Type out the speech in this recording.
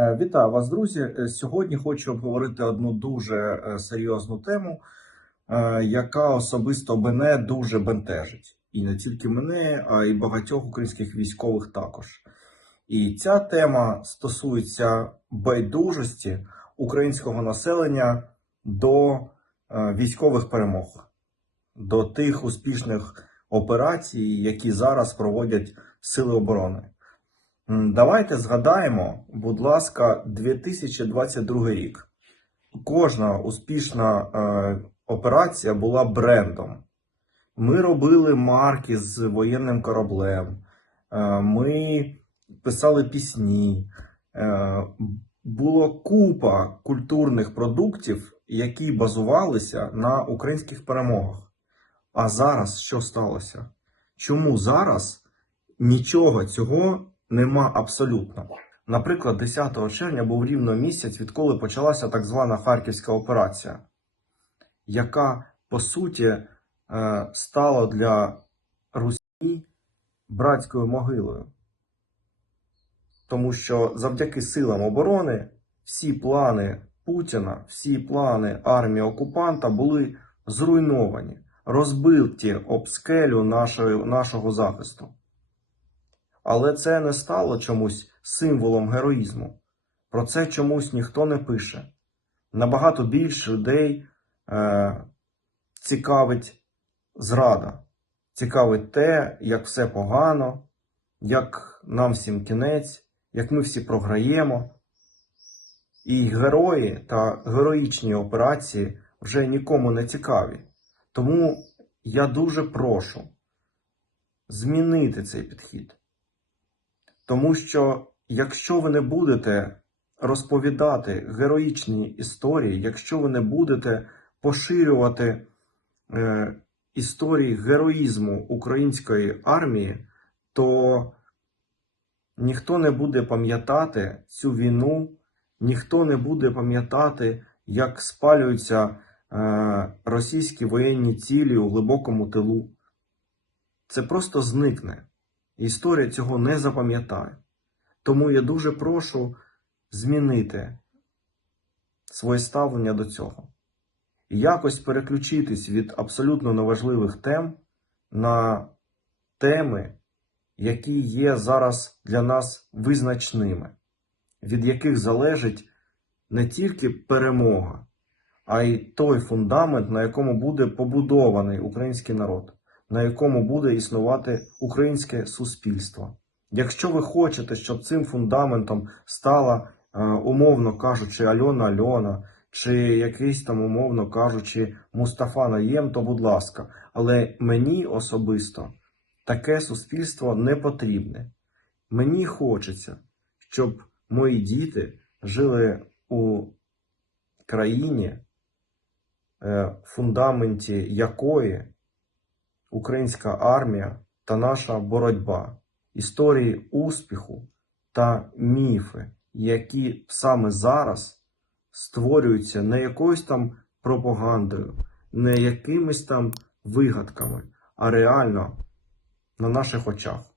Е, Вітаю вас, друзі. Е, Сьогодні хочу обговорити одну дуже е, серйозну тему, яка особисто мене дуже бентежить. І не тільки мене, а й багатьох українських військових також. І ця тема стосується байдужості українського населення до військових перемог, до тих успішних операцій, які зараз проводять Сили оборони. Давайте згадаємо, будь ласка, 2022 рік. Кожна успішна е, операція була брендом. Ми робили марки з воєнним кораблем, е, ми писали пісні. Е, було купа культурних продуктів, які базувалися на українських перемогах. А зараз що сталося? Чому зараз нічого цього нема абсолютно? Наприклад, 10 червня був рівно місяць, відколи почалася так звана Харківська операція, яка по суті е, стала для Русні братською могилою. Тому що завдяки силам оборони всі плани Путіна, всі плани армії окупанта були зруйновані, розбиті об скелю нашого захисту. Але це не стало чомусь символом героїзму. Про це чомусь ніхто не пише. Набагато більше людей е, цікавить зрада, цікавить те, як все погано, як нам всім кінець, як ми всі програємо. І герої та героїчні операції вже нікому не цікаві. Тому я дуже прошу змінити цей підхід. Тому що якщо ви не будете розповідати героїчні історії, якщо ви не будете поширювати е, історії героїзму української армії, то ніхто не буде пам'ятати цю війну, ніхто не буде пам'ятати, як спалюються е, російські воєнні цілі у глибокому тилу. Це просто зникне. Історія цього не запам'ятає. Тому я дуже прошу змінити своє ставлення до цього. І якось переключитись від абсолютно неважливих тем на теми, які є зараз для нас визначними, від яких залежить не тільки перемога, а й той фундамент, на якому буде побудований український народ на якому буде існувати українське суспільство. Якщо ви хочете, щоб цим фундаментом стала, е, умовно кажучи, Альона Альона, чи якийсь там, умовно кажучи, Мустафа Наєм, то будь ласка. Але мені особисто таке суспільство не потрібне. Мені хочеться, щоб мої діти жили у країні, е, фундаменті якої українська армія та наша боротьба, історії успіху та міфи, які саме зараз створюються не якоюсь там пропагандою, не якимись там вигадками, а реально на наших очах.